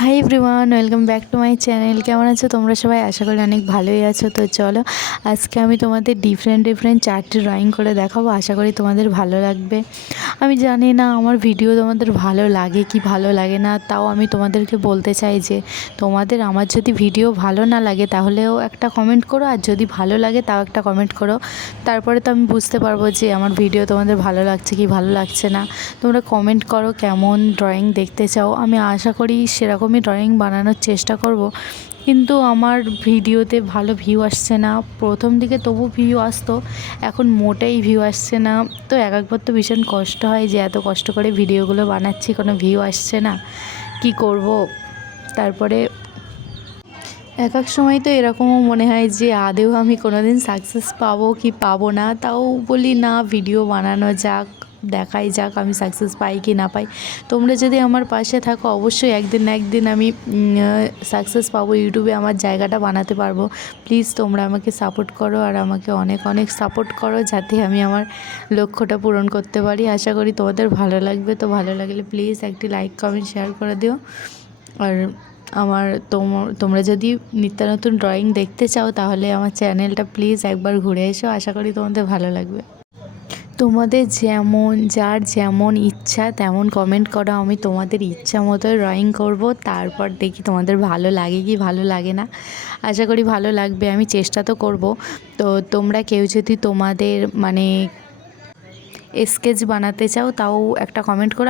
Hi everyone, welcome back to my channel. কেমন আছো তোমরা সবাই? আশা করি অনেক ভালোই আছো। তো চলো আজকে আমি তোমাদের ডিফারেন্ট চারটে ড্রয়িং করে দেখাবো। আশা করি তোমাদের ভালো লাগবে। আমি জানি না আমার ভিডিও তোমাদের ভালো লাগে কি ভালো লাগে না, তাও আমি তোমাদেরকে বলতে চাই যে তোমাদের আমার যদি ভিডিও ভালো না লাগে তাহলেও একটা কমেন্ট করো, আর যদি ভালো লাগে তাও একটা কমেন্ট করো। তারপরে তো আমি বুঝতে পারবো যে আমার ভিডিও তোমাদের ভালো লাগছে কি ভালো লাগছে না। তোমরা কমেন্ট করো কেমন ড্রয়িং দেখতে চাও। আমি আশা করি সেরকমই ড্রয়িং বানানোর চেষ্টা করব। কিন্তু আমার ভিডিওতে ভালো ভিউ আসছে না। প্রথম দিকে তবু ভিউ আসতো, এখন মোটেই ভিউ আসছে না। তো একবার তো ভীষণ কষ্ট হয় যে এত কষ্ট করে ভিডিওগুলো বানাচ্ছি, কোনো ভিউ আসছে না, কি করব। তারপরে এক সময় তো এরকমও মনে হয় যে আদৌ আমি কোনো দিন সাকসেস পাবো কি পাবো না। তাও বলি না, ভিডিও বানানো যাক, দেখাই যাক আমি সাকসেস পাই কি না পাই। তোমরা যদি আমার পাশে থাকো অবশ্যই একদিন না একদিন আমি সাকসেস পাবো, ইউটিউবে আমার জায়গাটা বানাতে পারবো। প্লিজ তোমরা আমাকে সাপোর্ট করো, আর আমাকে অনেক অনেক সাপোর্ট করো যাতে আমি আমার লক্ষ্যটা পূরণ করতে পারি। আশা করি তোমাদের ভালো লাগবে। তো ভালো লাগলে প্লিজ একটি লাইক কমেন্ট শেয়ার করে দিও। আর আমার তোমরা যদি নিত্য নতুন ড্রয়িং দেখতে চাও তাহলে আমার চ্যানেলটা প্লিজ একবার ঘুরে এসো। আশা করি তোমাদের ভালো লাগবে। তোমাদের যার যেমন ইচ্ছা তেমন কমেন্ট করো, আমি তোমাদের ইচ্ছা মতো ড্রয়িং করব। তারপর দেখি তোমাদের ভালো লাগে কি ভালো লাগে না। আশা করি ভালো লাগবে, আমি চেষ্টা তো করব। তো তোমরা কেউ যদি তোমাদের স্কেচ বানাতে চাও তাও একটা কমেন্ট করো।